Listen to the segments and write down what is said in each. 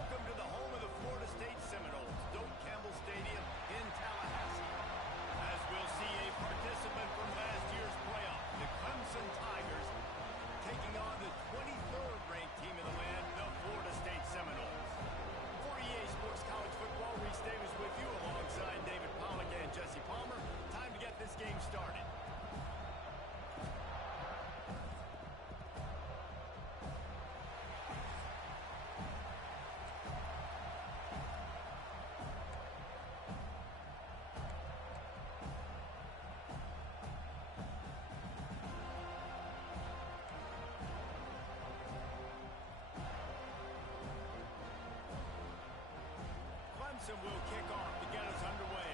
Welcome to the home of the Florida State Seminoles, Doak Campbell Stadium in Tallahassee. As we'll see a participant from last year's playoff, the Clemson Tigers, taking on the 23rd ranked team in the land, the Florida State Seminoles. For EA Sports College Football, Reese Davis with you alongside David Pollack and Jesse Palmer. Time to get this game started. Clemson will kick off to get us underway.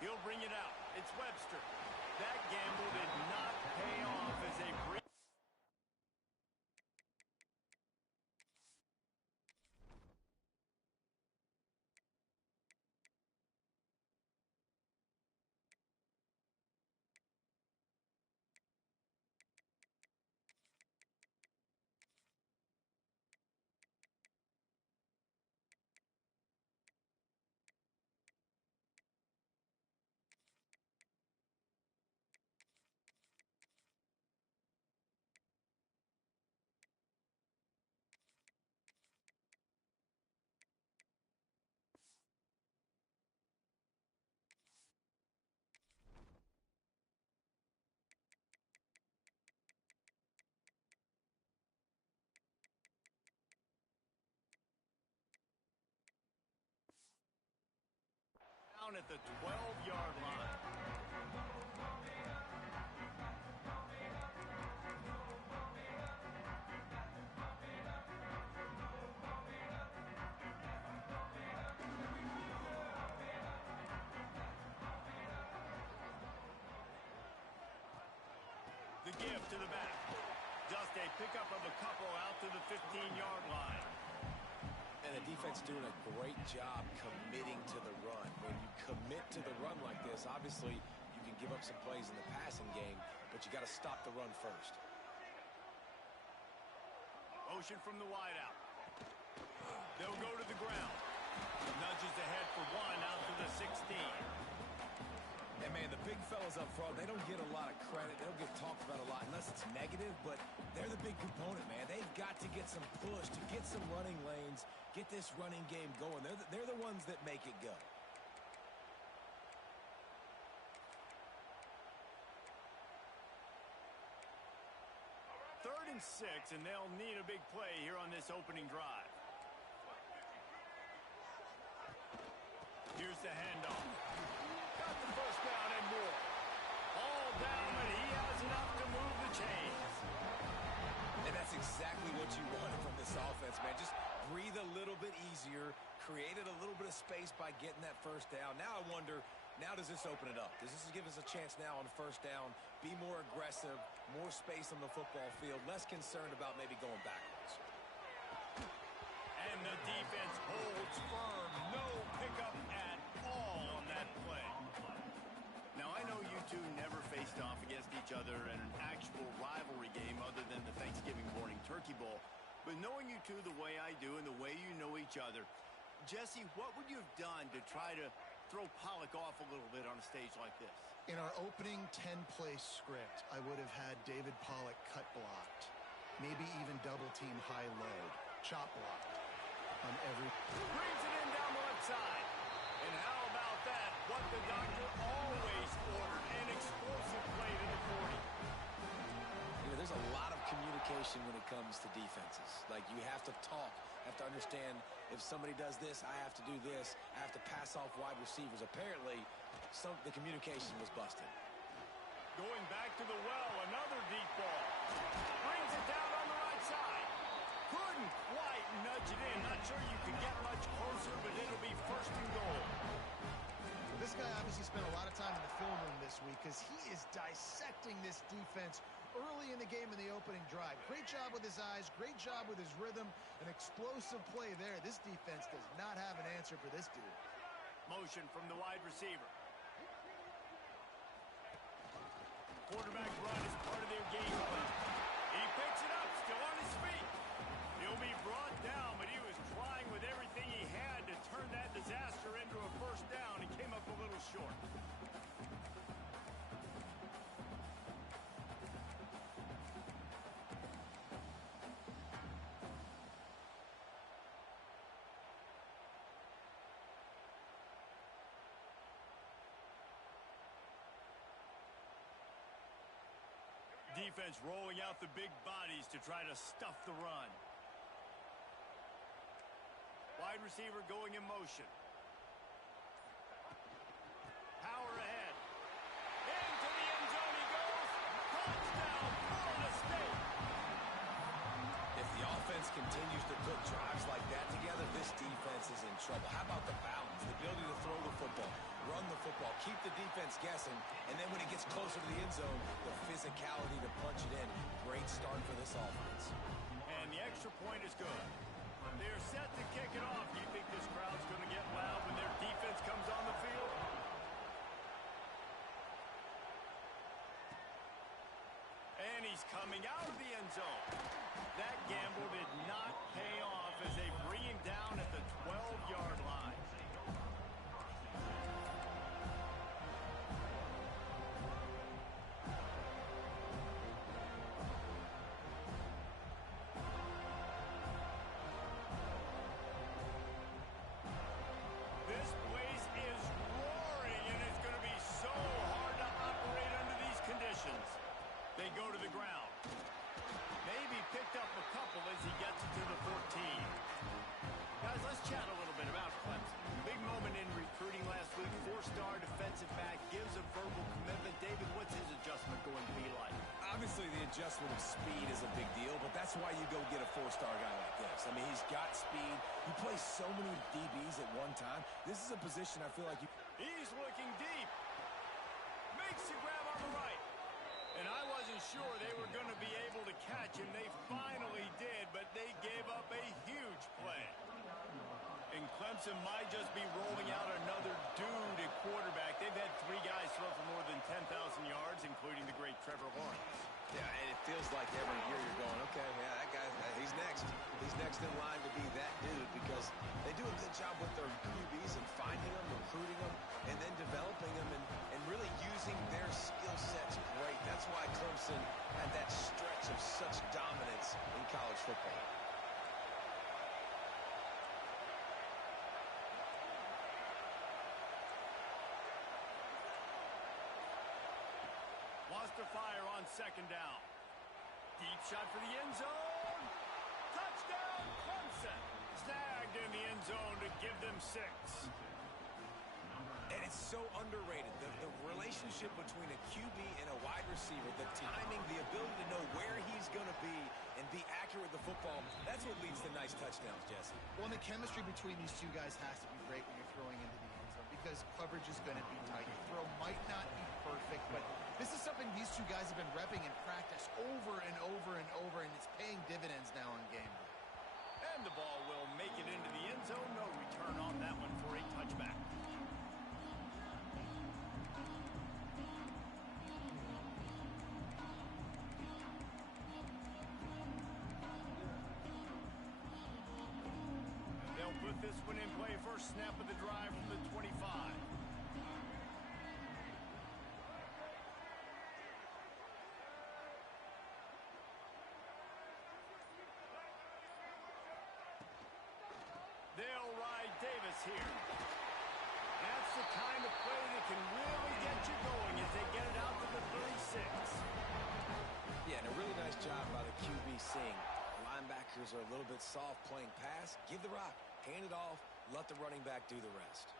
He'll bring it out. It's Webster. That gamble did not pay off as a brief. Down at the 12-yard line. The give to the back. Just a pickup of a couple out to the 15-yard line. And the defense doing a great job committing to the run. When you commit to the run like this, obviously you can give up some plays in the passing game, but you got to stop the run first. Motion from the wideout. They'll go to the ground. Nudges ahead for one out to the 16. And, man, the big fellas up front, they don't get a lot of credit. They don't get talked about a lot unless it's negative, but they're the big component, man. They've got to get some push, to get some running lanes, get this running game going. They're the ones that make it go. Third and 6, and they'll need a big play here on this opening drive. Here's the handoff. Got the first down and more. All down, but he has enough to move the chains. And that's exactly what you wanted from this offense, man. Just breathe a little bit easier, created a little bit of space by getting that first down. Now I wonder, now does this open it up? Does this give us a chance now on first down, be more aggressive, more space on the football field, less concerned about maybe going backwards? And the defense holds firm. No pickup at all on that play. Now, I know you two never faced off against each other in an actual rivalry game other than the Thanksgiving morning Turkey Bowl. But knowing you two the way I do and the way you know each other, Jesse, what would you have done to try to throw Pollack off a little bit on a stage like this? In our opening 10-play script, I would have had David Pollack cut blocked. Maybe even double-team high load. Chop block on every... Brings it in down the left side. And how about that? What the doctor always ordered, an explosive play to the 40. You know, there's a lot of communication when it comes to defenses. Like, you have to talk, have to understand if somebody does this, I have to do this. I have to pass off wide receivers. Apparently, the communication was busted. Going back to the well, another deep ball. Brings it down on the right side. Couldn't quite nudge it in. Not sure you can get much closer, but it'll be first and goal. This guy obviously spent a lot of time in the film room this week because he is dissecting this defense early in the game in the opening drive. Great job with his eyes, great job with his rhythm, an explosive play there. This defense does not have an answer for this dude. Motion from the wide receiver. quarterback run is part of their game plan. He picks it up, still on his feet. He'll be brought down, but he was trying with everything he had to turn that disaster into a first down and came up a little short. Defense rolling out the big bodies to try to stuff the run. Wide receiver going in motion. Power ahead. Into the end zone he goes. Touchdown, Florida State. If the offense continues to put drives like that together, this defense is in trouble. How about the balance, the ability to throw the football, run the football, keep the defense guessing, and then when it gets closer to the end zone, the physicality to punch it in. Great start for this offense. And the extra point is good. They're set to kick it off. Do you think this crowd's going to get loud when their defense comes on the field? And he's coming out of the end zone. That gamble did not pay off as they bring him down at the 12-yard line. This place is roaring, and it's going to be so hard to operate under these conditions. They go to the ground. Maybe picked up a couple as he gets it to the 14. Guys, let's chat a little bit about Clemson. Big moment in recruiting last week. Four-star defensive back gives a verbal commitment. David, what's his adjustment going to be like? Obviously, the adjustment of speed is a big deal, but that's why you go get a four-star guy like this. I mean, he's got speed. He plays so many DBs at one time. This is a position I feel like you... He's looking deep. Makes the grab on the right. And I wasn't sure they were going to be able to catch him. They finally did, but they gave up a huge play. And Clemson might just be rolling out another dude at quarterback. They've had three guys throw for more than 10,000 yards, including the great Trevor Lawrence. Yeah, and it feels like every year you're going, okay, yeah, that guy, he's next. He's next in line to be that dude because they do a good job with their QBs and finding them, recruiting them, and then developing them and really using their skill sets great. That's why Clemson had that stretch of such dominance in college football. Wants to fire on second down. Deep shot for the end zone. Touchdown, Clemson. Snagged in the end zone to give them 6. And it's so underrated. The relationship between a QB and a wide receiver, the timing, the ability to know where he's going to be and be accurate with the football, that's what leads to nice touchdowns, Jesse. Well, and the chemistry between these two guys has to be great when you're throwing into the end zone because coverage is going to be tight. Your throw might not be perfect, but this is something these two guys have been repping in practice over and over and over, and it's paying dividends now in game day. And the ball will make it into the end zone. No return on that one for a touchback. They'll put this one in play. First snap of the drive from the 25. They'll ride Davis here. That's the kind of play that can really get you going as they get it out to the 36. Yeah, and a really nice job by the QB seeing. Linebackers are a little bit soft playing pass. Give the rock, hand it off, let the running back do the rest.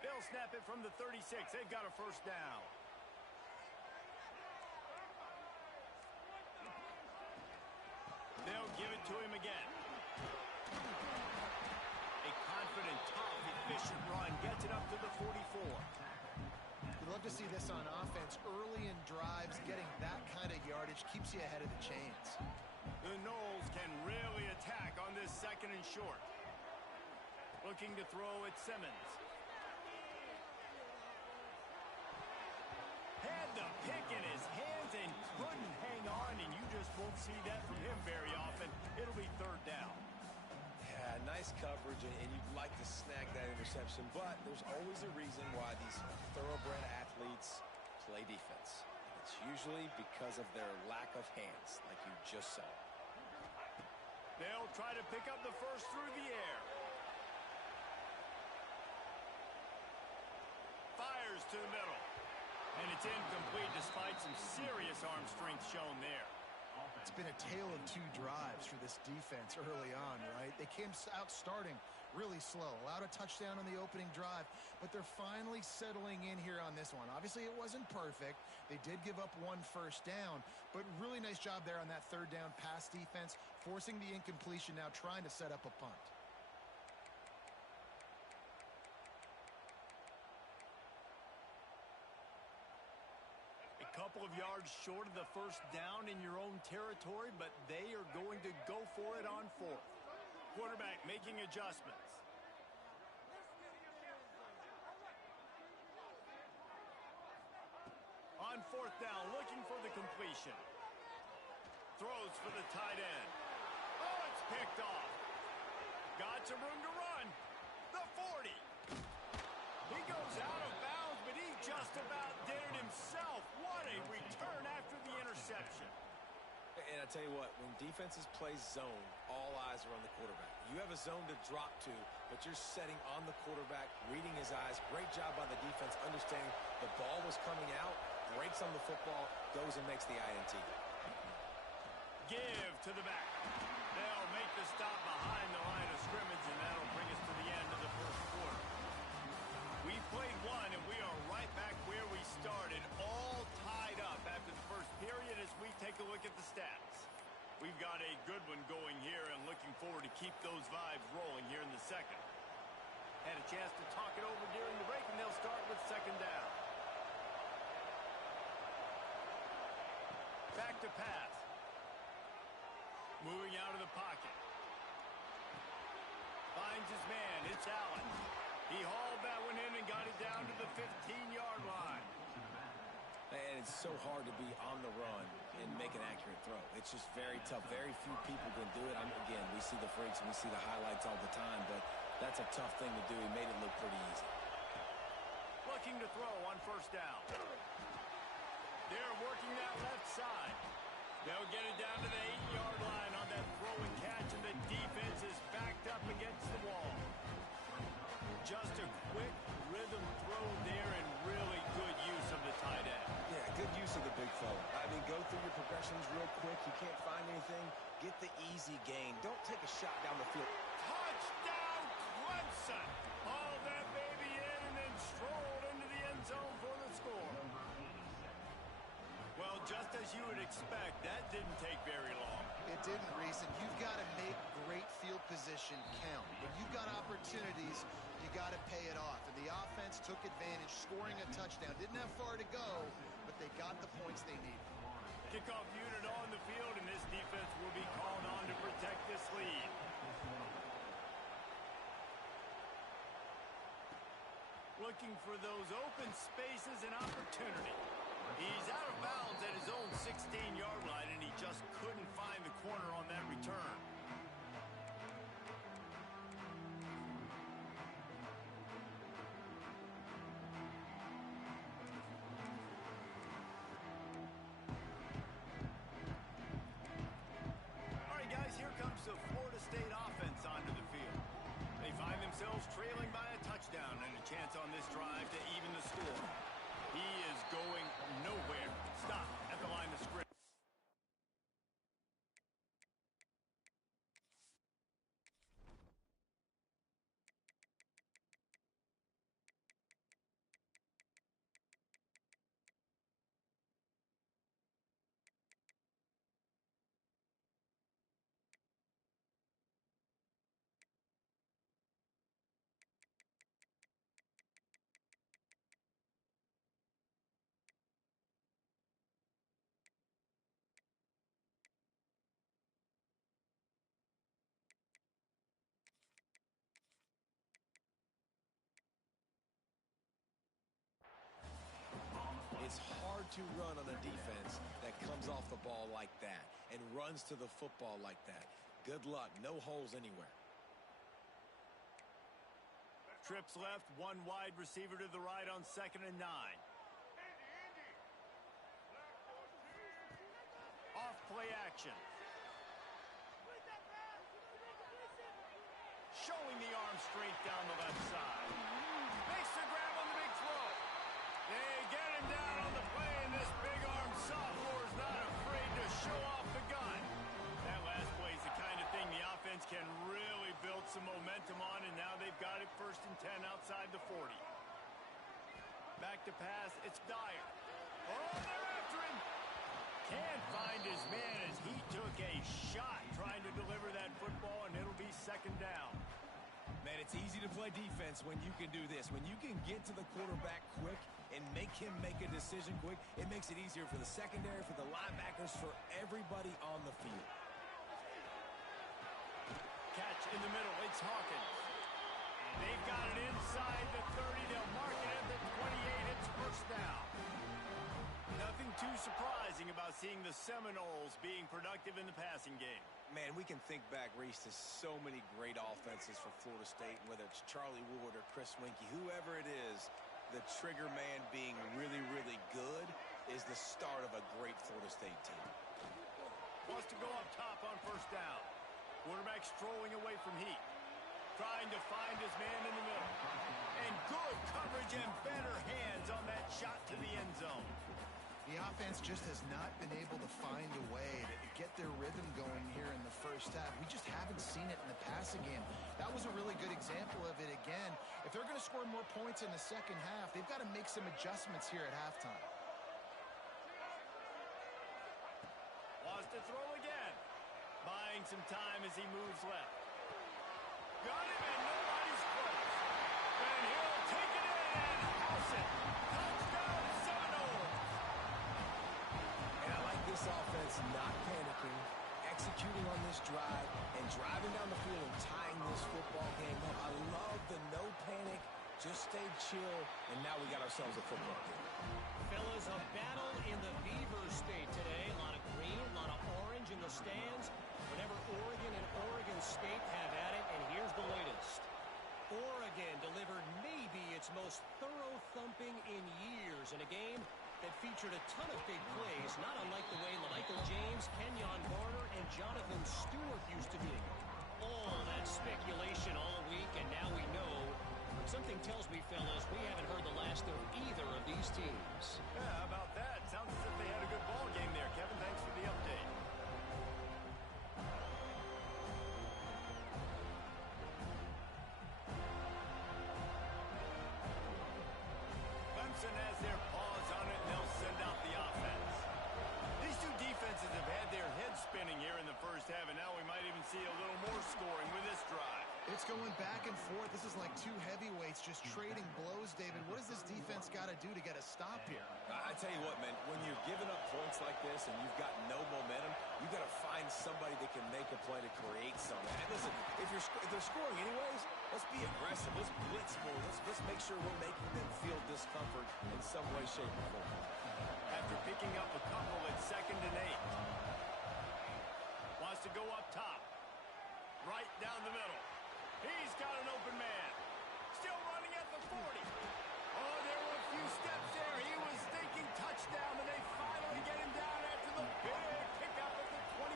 They'll snap it from the 36. They've got a first down. They'll give it to him again. A confident, tough, efficient run gets it up to the 44. We'd love to see this on offense. Early in drives, getting that kind of yardage keeps you ahead of the chains. The Noles can really attack on this second and short. Looking to throw at Simmons. Had the pick in his hands and couldn't hang on, and you just won't see that from him very often. It'll be third down. Yeah, nice coverage, and you'd like to snag that interception, but there's always a reason why these thoroughbred athletes play defense. It's usually because of their lack of hands, like you just saw. They'll try to pick up the first through the air. Fires to the middle. And it's incomplete despite some serious arm strength shown there. It's been a tale of two drives for this defense early on, right? They came out starting really slow, allowed a touchdown on the opening drive, but they're finally settling in here on this one. Obviously, it wasn't perfect. They did give up one first down, but really nice job there on that third down pass defense, forcing the incompletion, now trying to set up a punt. Couple of yards short of the first down in your own territory, but they are going to go for it on fourth. Quarterback making adjustments. On fourth down, looking for the completion. Throws for the tight end. Oh, it's picked off. Got some room to run. The 40. He goes out of bounds, but he just about did it himself. What a return after the interception. And I tell you what, when defenses play zone, all eyes are on the quarterback. You have a zone to drop to, but you're setting on the quarterback, reading his eyes. Great job by the defense, understanding the ball was coming out, breaks on the football, goes and makes the INT. Give to the back. They'll make the stop behind the line of scrimmage, and that'll bring us to the end of the first quarter. We played one, and we are right back where we started, all tied up after the first period as we take a look at the stats. We've got a good one going here and looking forward to keep those vibes rolling here in the second. Had a chance to talk it over during the break, and they'll start with second down. Back to pass. Moving out of the pocket. Finds his man. It's Allen. He hauled that one in and got it down to the 15-yard line. And it's so hard to be on the run and make an accurate throw. It's just very tough. Very few people can do it. Again, we see the freaks and we see the highlights all the time, but that's a tough thing to do. He made it look pretty easy. Looking to throw on first down. They're working that left side. They'll get it down to the 8-yard line on that throw and catch, and the defense is backed up against the wall. Just a quick rhythm throw there and really good use of the tight end. Yeah, good use of the big fella. I mean, go through your progressions real quick. You can't find anything. Get the easy gain. Don't take a shot down the field. Touchdown, Clemson! Hauled that baby in and then strolled into the end zone for the score. Well, just as you would expect, that didn't take very long. It didn't, Reese, and you've got to make great field position count. When you've got opportunities, you got to pay it off. And the offense took advantage, scoring a touchdown. Didn't have far to go, but they got the points they needed. Kickoff unit on the field, and this defense will be called on to protect this lead. Looking for those open spaces and opportunity. He's out of bounds at his own 16-yard line, and he just couldn't find the corner on that return. All right, guys, here comes the Florida State offense onto the field. They find themselves trailing by a touchdown and a chance on this drive to even the score. He is going nowhere. Stop at the line of scrimmage. go-to run on a defense that comes off the ball like that and runs to the football like that. Good luck. No holes anywhere. Trips left, one wide receiver to the right on 2nd and 9. Off play action. Showing the arm straight down the left side. Makes the grab on the big throw. They get him down on the play, and this big arm sophomore is not afraid to show off the gun. That last play is the kind of thing the offense can really build some momentum on, and now they've got it 1st and 10 outside the 40. Back to pass, it's Dyer. Oh, they're after him. Can't find his man as he took a shot trying to deliver that football, and it'll be 2nd down. Man, it's easy to play defense when you can do this. When you can get to the quarterback quick and make him make a decision quick, it makes it easier for the secondary, for the linebackers, for everybody on the field. Catch in the middle, it's Hawkins. They've got it inside the 30. They'll mark it at the 28. It's 1st down. Nothing too surprising about seeing the Seminoles being productive in the passing game. Man, we can think back, Reese, to so many great offenses for Florida State, whether it's Charlie Ward or Chris Winkie, whoever it is, the trigger man being really, really good is the start of a great Florida State team. Wants to go up top on 1st down. Quarterback strolling away from heat. Trying to find his man in the middle. And good coverage and better hands on that shot to the end zone. The offense just has not been able to find a way to get their rhythm going here in the 1st half. We just haven't seen it in the passing game. That was a really good example of it again. If they're going to score more points in the 2nd half, they've got to make some adjustments here at halftime. Wants to throw again. Buying some time as he moves left. Got him, and nobody's close. And he'll take it in and house it. Touchdown, Seminoles. And I like this offense not panicking, executing on this drive, and driving down the field and tying this football game up. I love the no panic, just stay chill, and now we got ourselves a football game. Fellas, a battle in the Beaver State today. A lot of green, a lot of orange in the stands. Whenever Oregon and Oregon State have at it, and here's the latest. Oregon delivered maybe its most thorough thumping in years in a game that featured a ton of big plays, not unlike the way LaMichael James, Kenyon Barner, and Jonathan Stewart used to do. All that speculation all week, and now we know. Something tells me, fellas, we haven't heard the last of either of these teams. Yeah, how about that? Sounds as if they had a good ball game there. Kevin, thanks for the update. Clemson has their paws on it, and they'll send out the offense. These two defenses have had their heads spinning here in the 1st half, and now we might even see a little more scoring with this drive. It's going back and forth. This is like two heavyweights just trading blows, David. What does this defense got to do to get a stop here? I tell you what, man, when you're giving up points like this and you've got no momentum, you've got to find somebody that can make a play to create something. And listen, if they're scoring anyways, let's be aggressive. Let's blitz more. Let's make sure we're making them feel discomfort in some way, shape, or form. After picking up a couple at 2nd and 8. Wants to go up top. Right down the middle. He's got an open man. Still running at the 40. Oh, there were a few steps there. He was thinking touchdown, and they finally get him down after the big pickup at the 25.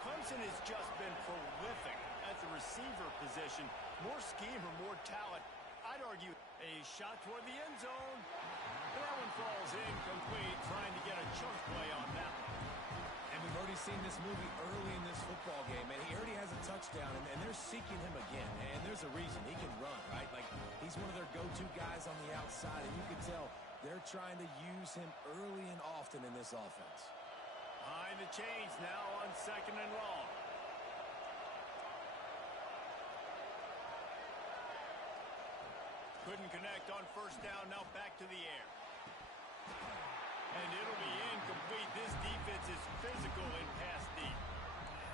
Clemson has just been prolific at the receiver position. More scheme or more talent. I'd argue a shot toward the end zone. But that one falls incomplete, trying to get a chunk play on that one. And we've already seen this movie early in this football game, and he already has a touchdown, and they're seeking him again. And there's a reason. He can run, right? Like, he's one of their go-to guys on the outside, and you can tell they're trying to use him early and often in this offense. Behind the chains now on 2nd and long. Couldn't connect on 1st down, now back to the air. And it'll be incomplete. This defense is physical in pass deep.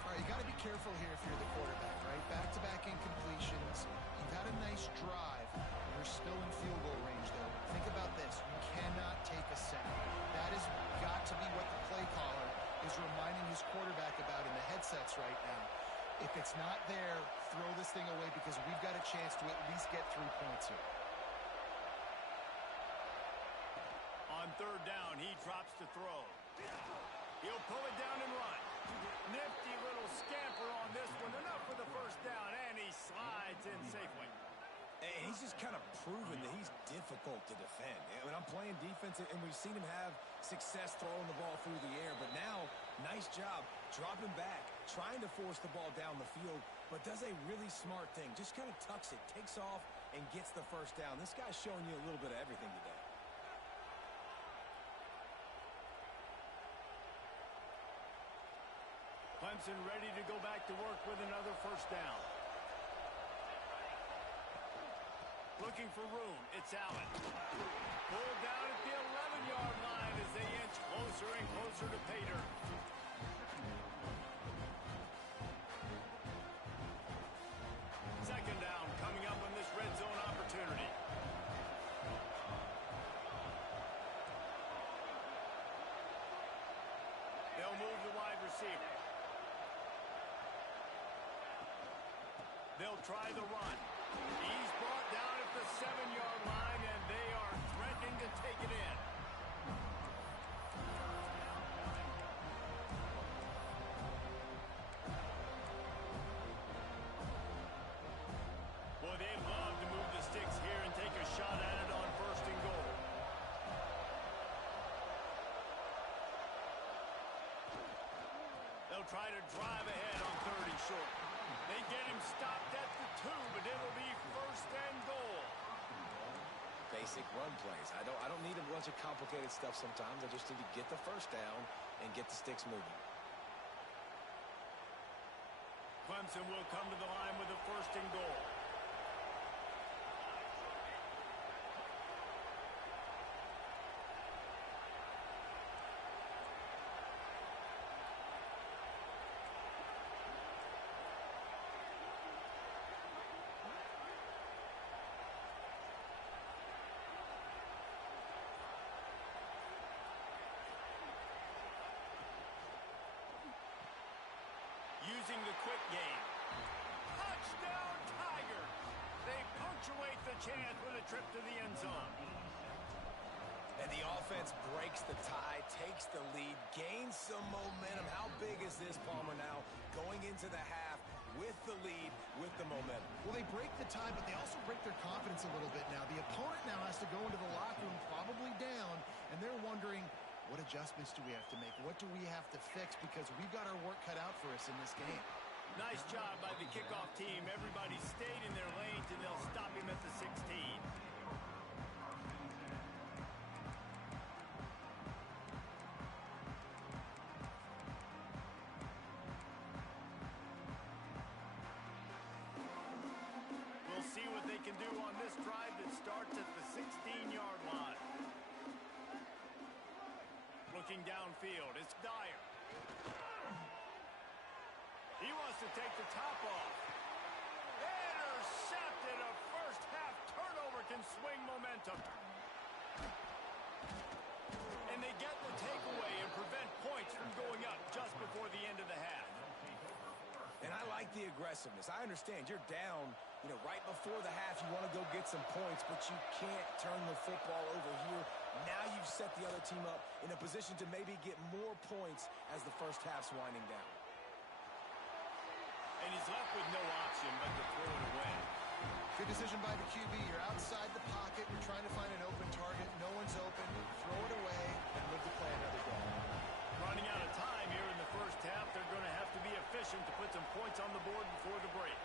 All right, you got to be careful here if you're the quarterback, right? Back-to-back incompletions. You've had a nice drive. You're still in field goal range, though. Think about this. You cannot take a sack. That has got to be what the play caller is reminding his quarterback about in the headsets right now. If it's not there, throw this thing away because we've got a chance to at least get 3 points here. On third down, he drops to throw. He'll pull it down and run. Nifty little scamper on this one. Enough for the first down, and he slides in safely. And he's just kind of proven that he's difficult to defend. I mean, I'm playing defense, and we've seen him have success throwing the ball through the air. But now, nice job dropping back, trying to force the ball down the field, but does a really smart thing. Just kind of tucks it, takes off, and gets the first down. This guy's showing you a little bit of everything today. Clemson ready to go back to work with another first down. Looking for room. It's Allen. Pulled down at the 11-yard line as they inch closer and closer to Pater. Second down coming up on this red zone opportunity. They'll move the wide receiver. They'll try the run. He's brought down at the 7-yard line, and they are threatening to take it in. Boy, they'd love to move the sticks here and take a shot at it on first and goal. They'll try to drive ahead on 3rd and short. They get him stopped at the 2, but it'll be first and goal. Basic run plays. I don't need a bunch of complicated stuff sometimes. I just need to get the first down and get the sticks moving. Clemson will come to the line with a first and goal. Using the quick game. Touchdown, Tigers! They punctuate the chance with a trip to the end zone. And the offense breaks the tie, takes the lead, gains some momentum. How big is this, Palmer, now going into the half with the lead, with the momentum? Well, they break the tie, but they also break their confidence a little bit now. The opponent now has to go into the locker room probably down, and they're wondering, what adjustments do we have to make? What do we have to fix? Because we've got our work cut out for us in this game. Nice job by the kickoff team. Everybody stayed in their lanes, and they'll stop him at the 16. We'll see what they can do on this drive that starts at the 16-yard line. Looking downfield, it's Dyer. He wants to take the top off. Intercepted. A first-half turnover can swing momentum. And they get the takeaway and prevent points from going up just before the end of the half. And I like the aggressiveness. I understand you're down, right before the half. You want to go get some points, but you can't turn the football over here. Now you've set the other team up in a position to maybe get more points as the first half's winding down. And he's left with no option but to throw it away. Good decision by the QB. You're outside the pocket. You're trying to find an open target. No one's open. Throw it away and live to play another day. Running out of time here in the first half. They're going to have to be efficient to put some points on the board before the break.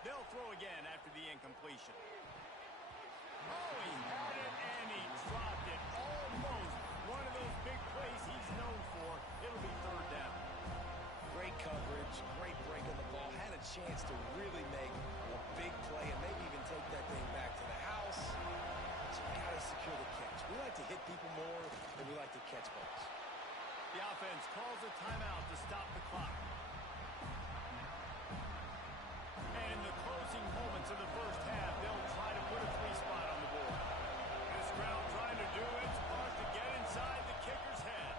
They'll throw again after the incompletion. Oh, he had it and he dropped it. Almost one of those big plays he's known for. It'll be third down. Great coverage, great break on the ball. Had a chance to really make a big play and maybe even take that thing back to the house. you got to secure the catch. We like to hit people more than we like to catch balls. The offense calls a timeout to stop the clock. And in the closing moments of the first half, they'll try to put a 3-spot on the board. This crowd trying to do its part to get inside the kicker's head.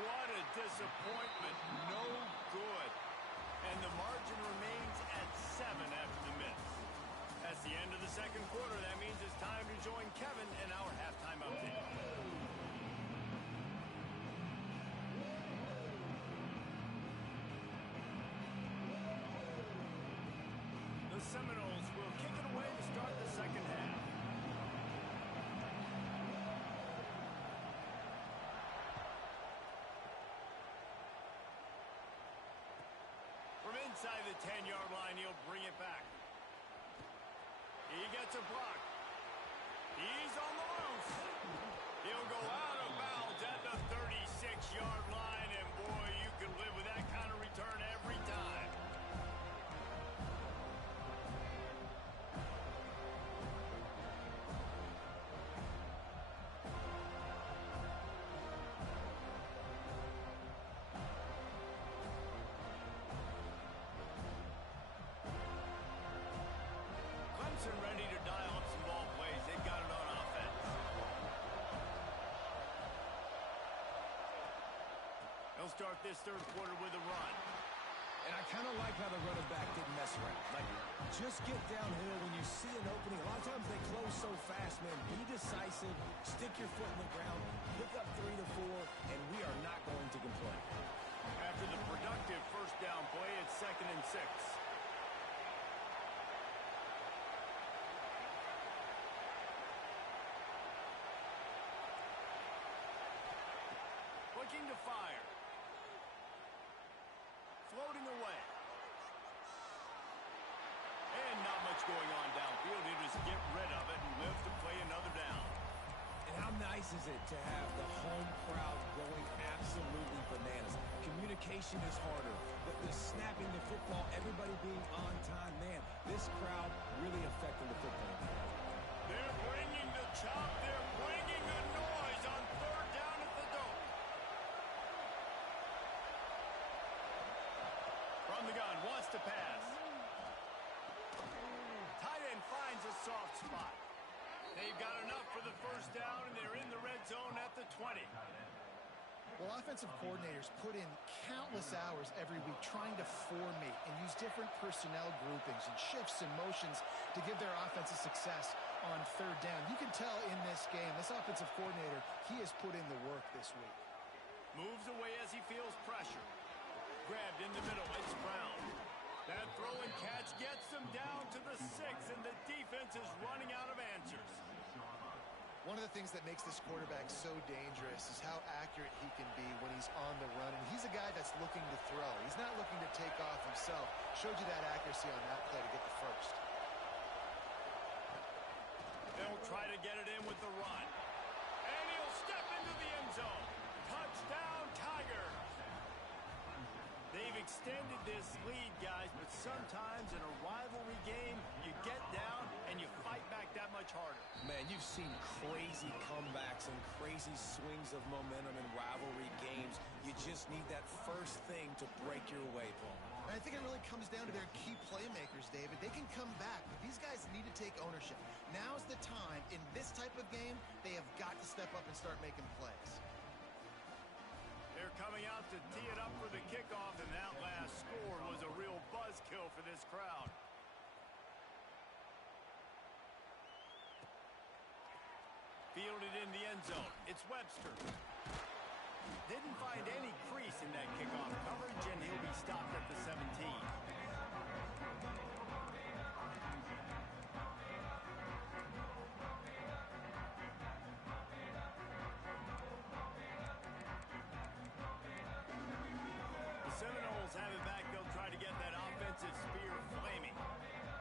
What a disappointment. No good. And the margin remains at 7 after the miss. That's the end of the second quarter. That means it's time to join Kevin in our halftime update. The Seminoles will kick it away to start the second half. From inside the 10-yard line, he'll bring it back. He gets a block. He's on the loose. He'll go out of bounds at the 36-yard line, and boy, you can live with that kind of return every time. Clemson ready to dial up some ball plays. They've got it on offense. They'll start this third quarter with a run. And I kind of like how the running back didn't mess around. Like, just get downhill when you see an opening. A lot of times they close so fast, man. Be decisive, stick your foot in the ground, pick up 3 to 4, and we are not going to complain. After the productive first down play, it's 2nd and 6. Looking to fire. Floating away. And not much going on downfield. He'll just get rid of it and live to play another down. And how nice is it to have the home crowd going absolutely bananas? Communication is harder. The snapping the football, everybody being on time. Man, this crowd really affecting the football game. They're bringing the chop. They're bringing the noise on third down at the dome. From the gun, wants to pass. Tight end finds a soft spot. They've got enough for the first down, and they're in the red zone at the 20. Well, offensive coordinators put in countless hours every week trying to formate and use different personnel groupings and shifts and motions to give their offensive success on third down. You can tell in this game, this offensive coordinator, he has put in the work this week. Moves away as he feels pressure. Grabbed in the middle, it's Brown. That throw and catch gets them down to the 6, and the defense is running out of answers. One of the things that makes this quarterback so dangerous is how accurate he can be when he's on the run. And he's a guy that's looking to throw. He's not looking to take off himself. Showed you that accuracy on that play to get the first. They'll try to get it in with the run. And he'll step into the end zone. Touchdown, Tigers. They've extended this lead, guys, but sometimes in a rivalry game, you get down and you fight back that much harder. Man, you've seen crazy comebacks and crazy swings of momentum in rivalry games. You just need that first thing to break your way, Paul. And I think it really comes down to their key playmakers, David. They can come back, but these guys need to take ownership. Now's the time. In this type of game, they have got to step up and start making plays. They're coming out to tee it up for the kickoff, and that last score was a real buzzkill for this crowd. Fielded in the end zone. It's Webster. Didn't find any crease in that kickoff coverage, and he'll be stopped at the 17. Seminoles have it back. They'll try to get that offensive spear flaming.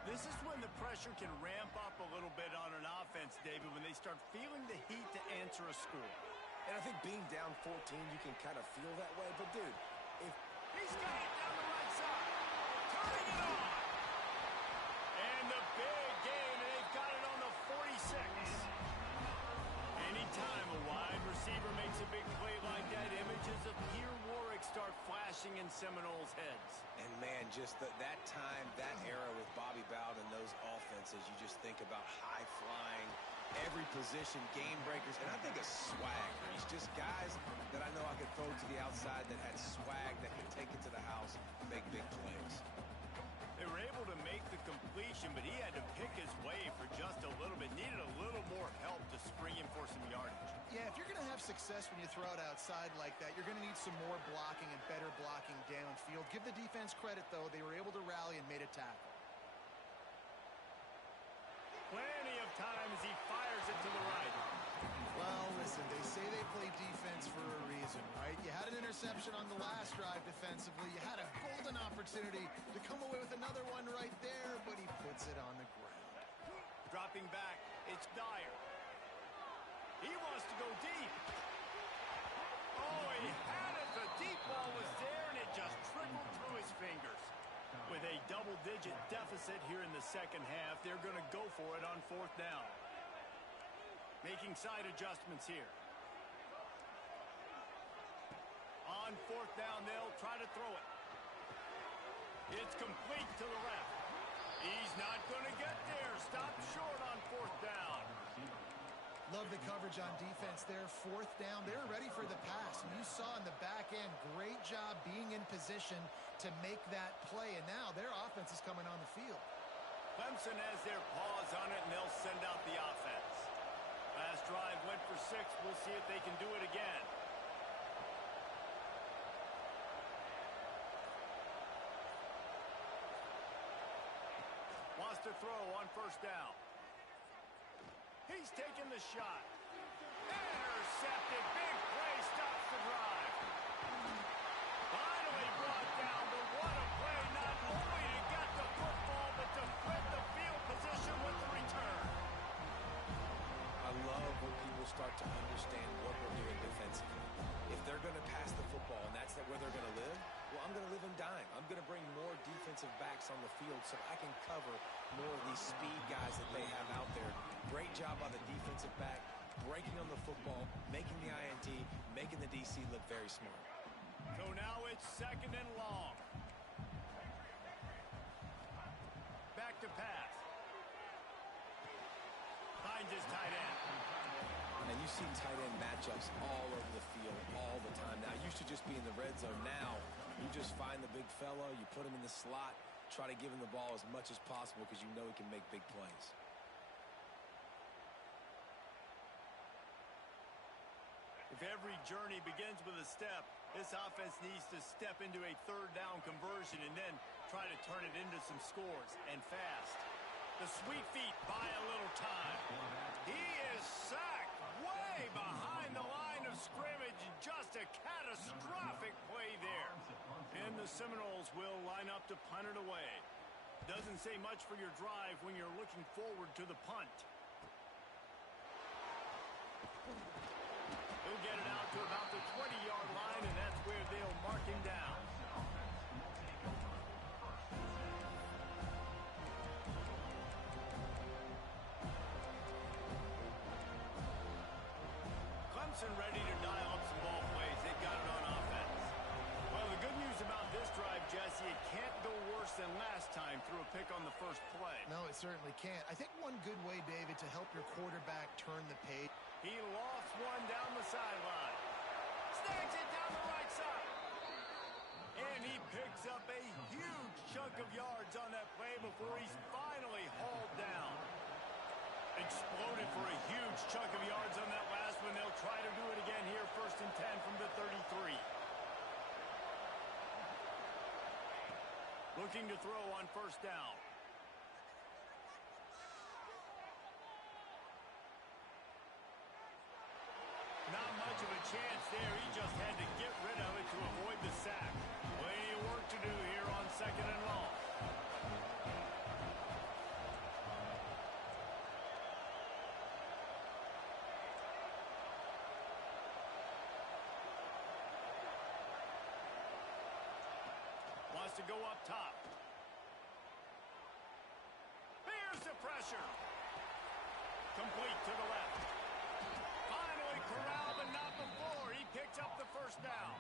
This is when the pressure can ramp up a little bit on an offense, David, when they start feeling the heat to answer a score. And I think being down 14, you can kind of feel that way. But, dude, if he's got it down the right side, turning it on. And the big game, and they've got it on the 46. makes a big play like that, images of Pierre Warwick start flashing in Seminoles' heads. And, man, just that time, that era with Bobby Bowden and those offenses, you just think about high-flying, every position, game breakers, and I think of swag. He's just guys that I know I could throw to the outside that had swag, that could take it to the house, make big plays. They were able to make the completion, but he had to pick his way for just a little bit. Needed a little more help to spring him for some yardage. Yeah, if you're going to have success when you throw it outside like that, you're going to need some more blocking and better blocking downfield. Give the defense credit, though. They were able to rally and made a tackle. Plenty of times he fires it to the right. Well, listen, they say they play defense for a reason, right? You had an interception on the last drive defensively. You had a golden opportunity to come away with another one right there, but he puts it on the ground. Dropping back, it's Dyer. He wants to go deep. Oh, he had it. The deep ball was there, and it just trickled through his fingers. With a double-digit deficit here in the second half, they're going to go for it on fourth down. Making side adjustments here. On fourth down, they'll try to throw it. It's complete to the left. He's not going to get there. Stop short on fourth down. Love the coverage on defense there. Fourth down, they were ready for the pass. And you saw in the back end, great job being in position to make that play. And now their offense is coming on the field. Clemson has their paws on it, and they'll send out the offense. Last drive went for 6. We'll see if they can do it again. Wants to throw on first down. He's taking the shot. Intercepted. Big play stops the drive. Finally brought down, but what a play. Not only to get the football, but to flip the field position with the return. I love when people start to understand what we're doing defensively. If they're going to pass the football and that's where they're going to live, well, I'm going to live in dime. I'm going to bring more defensive backs on the field so I can cover more of these speed guys that they have out there. Great job by the defensive back, breaking on the football, making the INT, making the DC look very smart. So now it's second and long. Back to pass. Finds his tight end. And you see tight end matchups all over the field all the time. Now, it used to just be in the red zone. Now, you just find the big fella, you put him in the slot, try to give him the ball as much as possible because you know he can make big plays. If every journey begins with a step, this offense needs to step into a third down conversion and then try to turn it into some scores, and fast. The sweet feet buy a little time. He is sacked way behind the line of scrimmage. Just a catastrophic play there. And the Seminoles will line up to punt it away. Doesn't say much for your drive when you're looking forward to the punt. He'll get it out to about the 20-yard line, and that's where they'll mark him down. Clemson ready to dial up some ball plays. They got it on offense. Well, the good news about this drive, Jesse, it can't go worse than last time through a pick on the first play. No, it certainly can't. I think one good way, David, to help your quarterback turn the page. He lofts one down the sideline. Snags it down the right side. And he picks up a huge chunk of yards on that play before he's finally hauled down. Exploded for a huge chunk of yards on that last one. They'll try to do it again here, 1st and 10 from the 33. Looking to throw on first down. Not much of a chance there. He just had to get rid of it to avoid the sack. Plenty of work to do here on second and long. Wants to go up top. There's the pressure. Complete to the left. Finally corralled, but not before picks up the first down.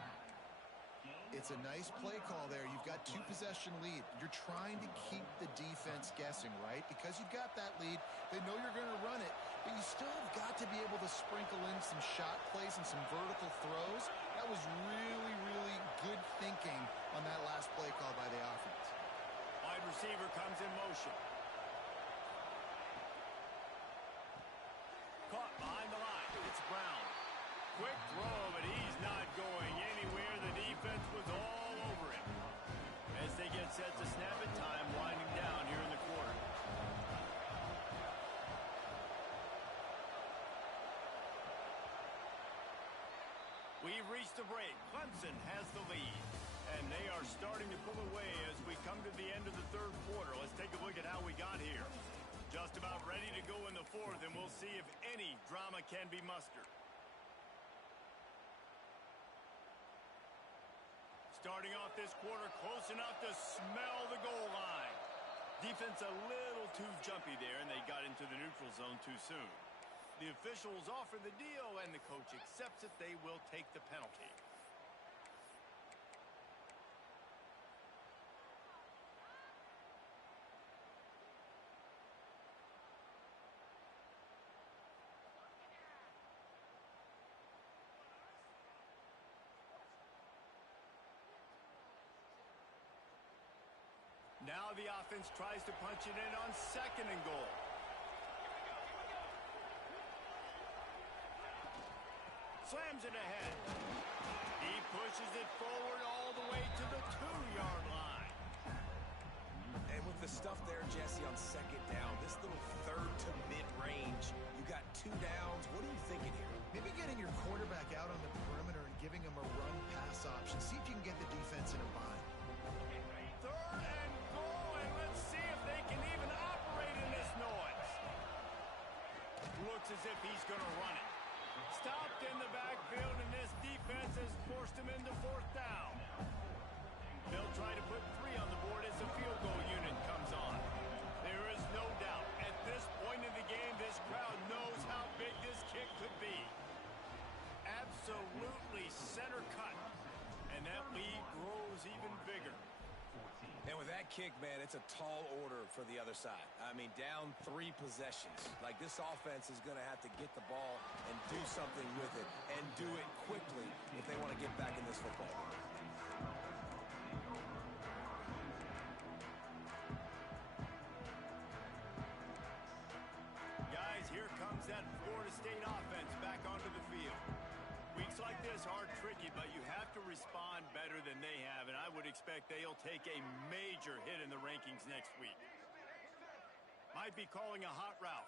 It's a nice play call there. You've got 2-possession lead. You're trying to keep the defense guessing, right? Because you've got that lead, they know you're going to run it, but you still have got to be able to sprinkle in some shot plays and some vertical throws. That was really, really good thinking on that last play call by the offense. Wide receiver comes in motion. Caught behind the line. It's Brown. Quick throw, but he's not going anywhere. The defense was all over him. As they get set to snap it, time winding down here in the quarter. We've reached a break. Clemson has the lead, and they are starting to pull away as we come to the end of the third quarter. Let's take a look at how we got here. Just about ready to go in the fourth, and we'll see if any drama can be mustered. Starting off this quarter close enough to smell the goal line. Defense a little too jumpy there, and they got into the neutral zone too soon. The officials offer the deal, and the coach accepts it. They will take the penalty. Now the offense tries to punch it in on second and goal. Slams it ahead. He pushes it forward all the way to the 2-yard line. And with the stuff there, Jesse, on second down, this little third to mid-range, you got 2 downs. What are you thinking here? Maybe getting your quarterback out on the perimeter and giving him a run-pass option. See if you can get the defense in a bind. Third and goal, and let's see if they can even operate in this noise. Looks as if he's going to run it. Stopped in the backfield, and this defense has forced him into fourth down. They'll try to put 3 on the board as the field goal unit comes on. There is no doubt, at this point in the game, this crowd knows how big this kick could be. Absolutely center cut, and that lead grows even bigger. And with that kick, man, it's a tall order for the other side. I mean, down 3 possessions. Like, this offense is going to have to get the ball and do something with it, and do it quickly if they want to get back in this football. Guys, here comes that Florida State offense back onto the field. Weeks like this are tricky, but you have to respond better than they have, and I would expect they'll take a major hit in the rankings next week. Might be calling a hot route.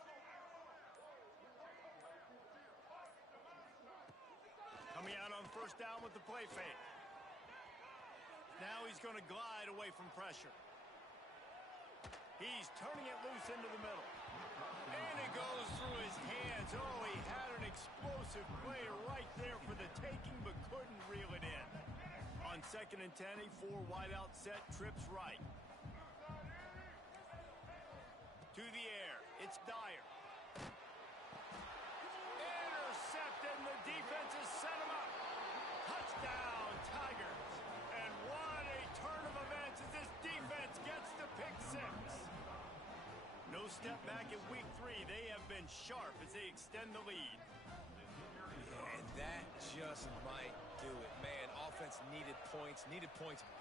Coming out on first down with the play fake. Now he's going to glide away from pressure. He's turning it loose into the middle. And it goes through his hands. Oh, he had an explosive play right there for the taking, but couldn't reel it in. On second and 10, a 4 wideout set, trips right. To the air, it's Dyer. Intercepted, and the defense has set him up. Touchdown, Tigers. And what a turn of events as this defense gets the pick 6. No step back in week 3. They have been sharp as they extend the lead. And that just might do it. Man, offense needed points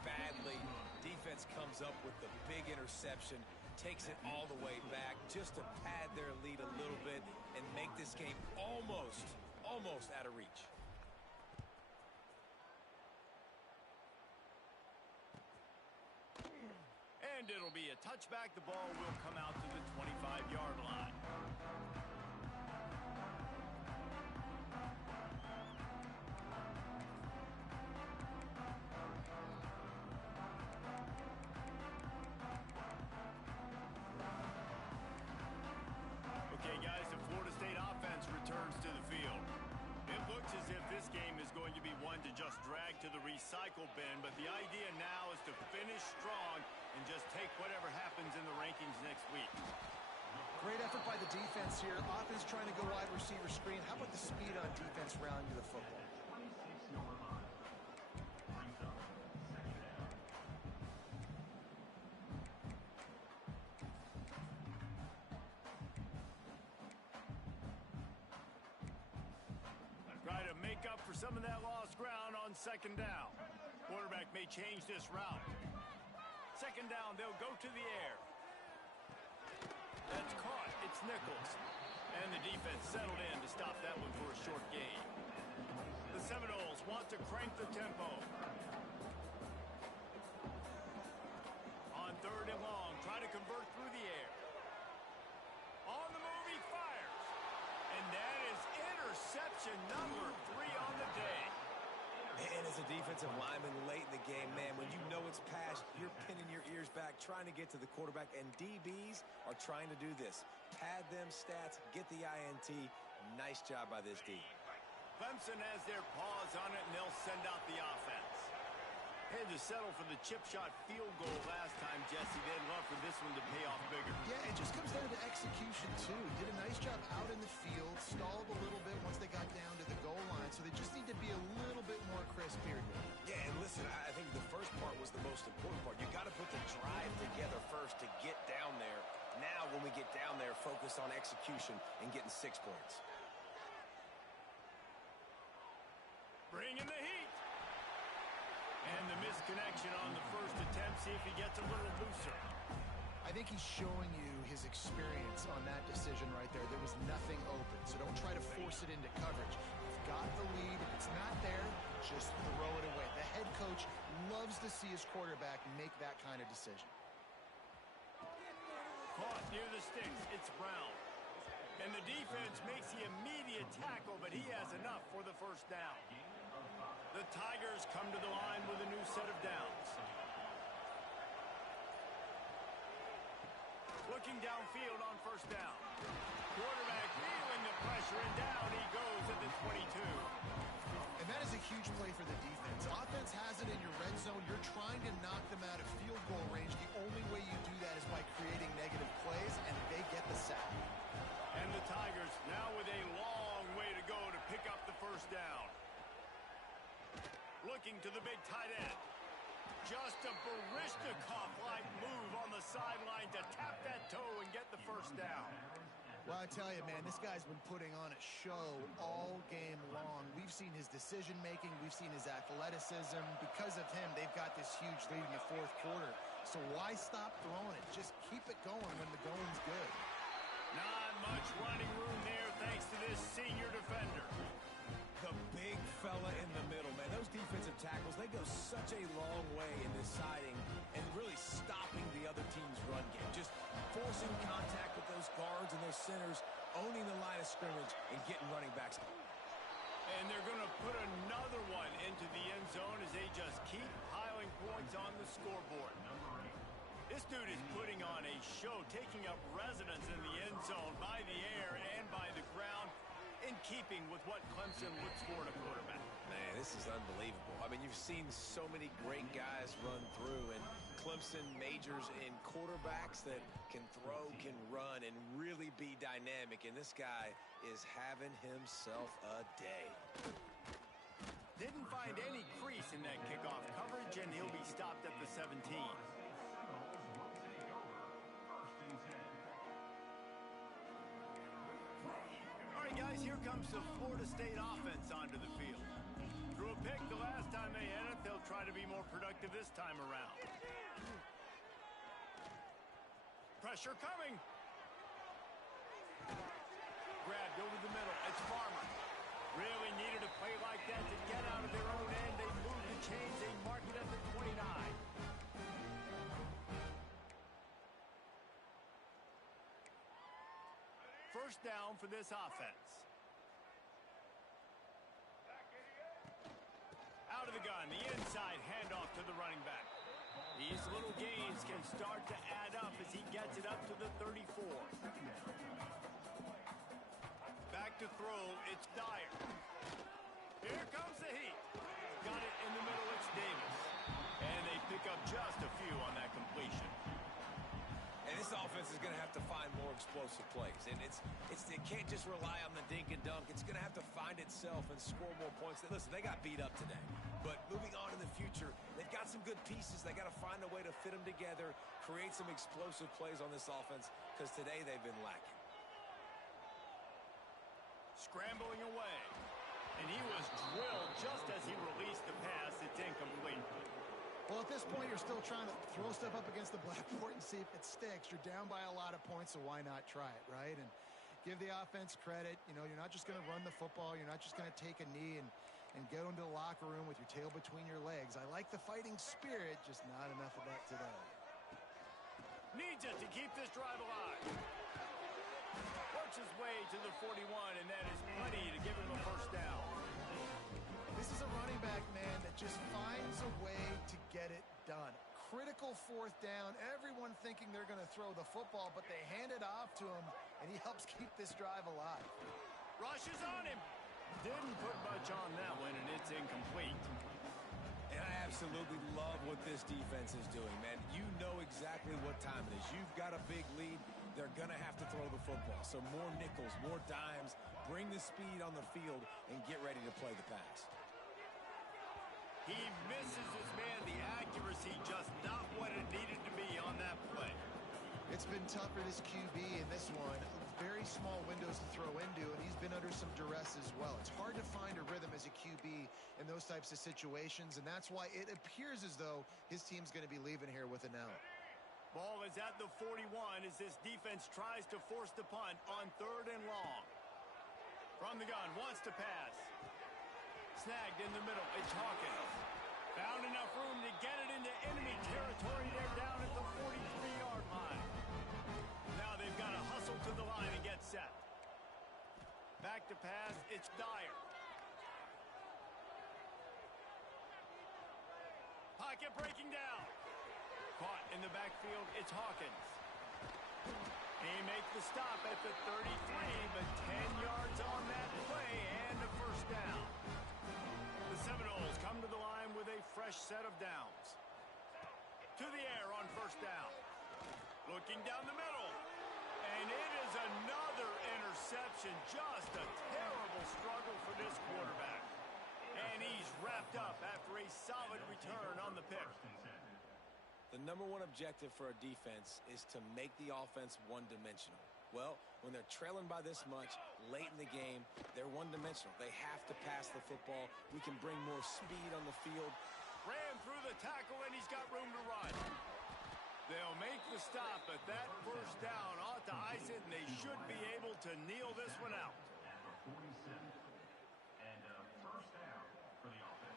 badly. Defense comes up with the big interception, takes it all the way back just to pad their lead a little bit and make this game almost out of reach. And it'll be a touchback. The ball will come out to the 25-yard line. Okay, guys, the Florida State offense returns to the field. It looks as if this game is going to be one to just drag to the recycle bin, but the idea now is to finish strong and just take whatever happens in the rankings next week. Great effort by the defense here. Offense trying to go wide receiver screen. How about the speed on defense rounding to the football? second down. Quarterback may change this route. Second down, they'll go to the air. That's caught. It's Nichols. And the defense settled in to stop that one for a short gain. The Seminoles want to crank the tempo. On third and long, try to convert through the air. On the move, he fires. And that is interception number 3 on the day. And as a defensive lineman late in the game, man, when you know it's past, you're pinning your ears back, trying to get to the quarterback, and DBs are trying to do this. Pad them stats, get the INT. Nice job by this D. Clemson has their paws on it, and they'll send out the offense. Had to settle for the chip shot field goal last time, Jesse. They'd love for this one to pay off bigger. Yeah, it just comes down to execution, too. Did a nice job out in the field, stalled a little bit once they got down to the goal line, so they just need to be a little bit more crisp here. Yeah, and listen, I think the first part was the most important part. You got to put the drive together first to get down there. Now, when we get down there, focus on execution and getting 6 points. Bring in the heat. And the misconnection on the first attempt. See if he gets a little looser. I think he's showing you his experience on that decision right there. There was nothing open, so don't try to force it into coverage. You've got the lead. If it's not there, just throw it away. The head coach loves to see his quarterback make that kind of decision. Caught near the sticks. It's Brown. And the defense makes the immediate tackle, but he has enough for the first down. The Tigers come to the line with a new set of downs. Looking downfield on first down. Quarterback feeling the pressure, and down he goes at the 22. And that is a huge play for the defense. Offense has it in your red zone. You're trying to knock them out of field goal range. The only way you do that is by creating negative plays, and they get the sack. And the Tigers now with a long way to go to pick up the first down. Looking to the big tight end. Just a Barishnikov-like move on the sideline to tap that toe and get the first down. Well, I tell you, man, this guy's been putting on a show all game long. We've seen his decision-making. We've seen his athleticism. Because of him, they've got this huge lead in the fourth quarter. So why stop throwing it? Just keep it going when the going's good. Not much running room there thanks to this senior defender. The big fella in the middle, man. Those defensive tackles, they go such a long way in deciding and really stopping the other team's run game. Just forcing contact with those guards and those centers, owning the line of scrimmage, and getting running backs. And they're going to put another one into the end zone as they just keep piling points on the scoreboard. This dude is putting on a show, taking up residence in the end zone by the air and by the ground, in keeping with what Clemson looks for in a quarterback. Man, this is unbelievable. I mean, you've seen so many great guys run through, and Clemson majors in quarterbacks that can throw, can run, and really be dynamic, and this guy is having himself a day. Didn't find any crease in that kickoff coverage, and he'll be stopped at the 17. Guys, here comes the Florida State offense onto the field. Threw a pick the last time they had it. They'll try to be more productive this time around. Pressure coming. Grabbed over the middle. It's Farmer. Really needed a play like that to get out of their own end. They moved the chains. They marked it at the 29. First down for this offense. Out of the gun, the inside handoff to the running back. These little gains can start to add up as he gets it up to the 34. Back to throw, it's Dyer. Here comes the heat. Got it in the middle, it's Davis. And they pick up just a few on that completion. And this offense is going to have to find more explosive plays. And it can't just rely on the dink and dunk. It's going to have to find itself and score more points. Listen, they got beat up today. But moving on in the future, they've got some good pieces. They got to find a way to fit them together, create some explosive plays on this offense, because today they've been lacking. Scrambling away. And he was drilled just as he released the pass. It's incomplete. Well, at this point, you're still trying to throw stuff up against the blackboard and see if it sticks. You're down by a lot of points, so why not try it, right? And give the offense credit. You know, you're not just going to run the football. You're not just going to take a knee and go into the locker room with your tail between your legs. I like the fighting spirit, just not enough of that today. Needs it to keep this drive alive. Works his way to the 41, and that is plenty to give him a first down. This is a running back, man, that just finds a way to get it done. Critical fourth down. Everyone thinking they're going to throw the football, but they hand it off to him, and he helps keep this drive alive. Rushes on him. Didn't put much on that one, and it's incomplete. And I absolutely love what this defense is doing, man. You know exactly what time it is. You've got a big lead. They're going to have to throw the football. So more nickels, more dimes, bring the speed on the field, and get ready to play the pass. He misses his man. The accuracy just not what it needed to be on that play. It's been tough for this QB in this one. Very small windows to throw into, and he's been under some duress as well. It's hard to find a rhythm as a QB in those types of situations, and that's why it appears as though his team's going to be leaving here with an L. Ball is at the 41 as this defense tries to force the punt on 3rd and long. From the gun, wants to pass. Snagged in the middle. It's Hawkins. Found enough room to get it into enemy territory. They're down at the 43-yard line. Now they've got to hustle to the line and get set. Back to pass. It's Dyer. Pocket breaking down. Caught in the backfield. It's Hawkins. He makes the stop at the 33, but 10 yards on that play and a first down. The Seminoles come to the line with a fresh set of downs. To the air on first down. Looking down the middle. And it is another interception. Just a terrible struggle for this quarterback. And he's wrapped up after a solid return on the pick. The number one objective for a defense is to make the offense one-dimensional. Well, when they're trailing by this much late in the game, they're one-dimensional. They have to pass the football. We can bring more speed on the field. Ran through the tackle, and he's got room to run. They'll make the stop, but that first down ought to ice it, and they should be able to kneel this one out.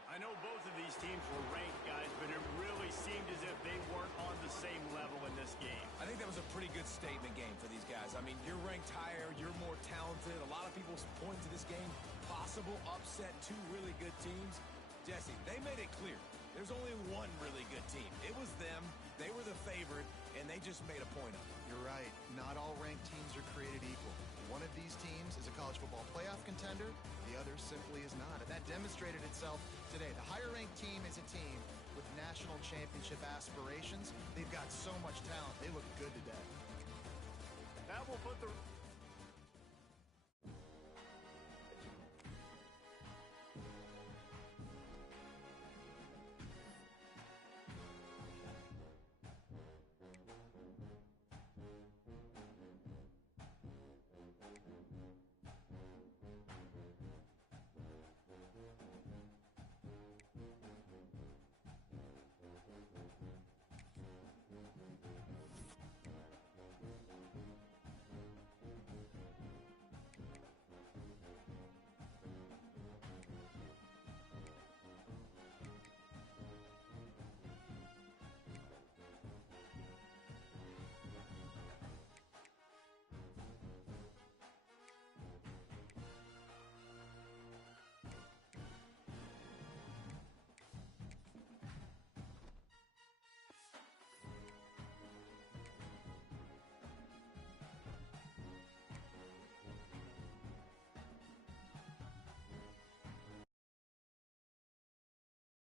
I know both of these teams were ranked, guys, but it really seemed as if they weren't on the same level in this game. I think that was a pretty good statement game for these guys. I mean, you're ranked higher, you're more talented. A lot of people point to this game, possible upset, 2 really good teams. Jesse, they made it clear. There's only one really good team. It was them. They were the favorite, and they just made a point of it. You're right. Not all ranked teams are created equal. One of these teams is a college football playoff contender. The other simply is not. And that demonstrated itself today. The higher-ranked team is a team with national championship aspirations. They've got so much talent. They look good today. That will put the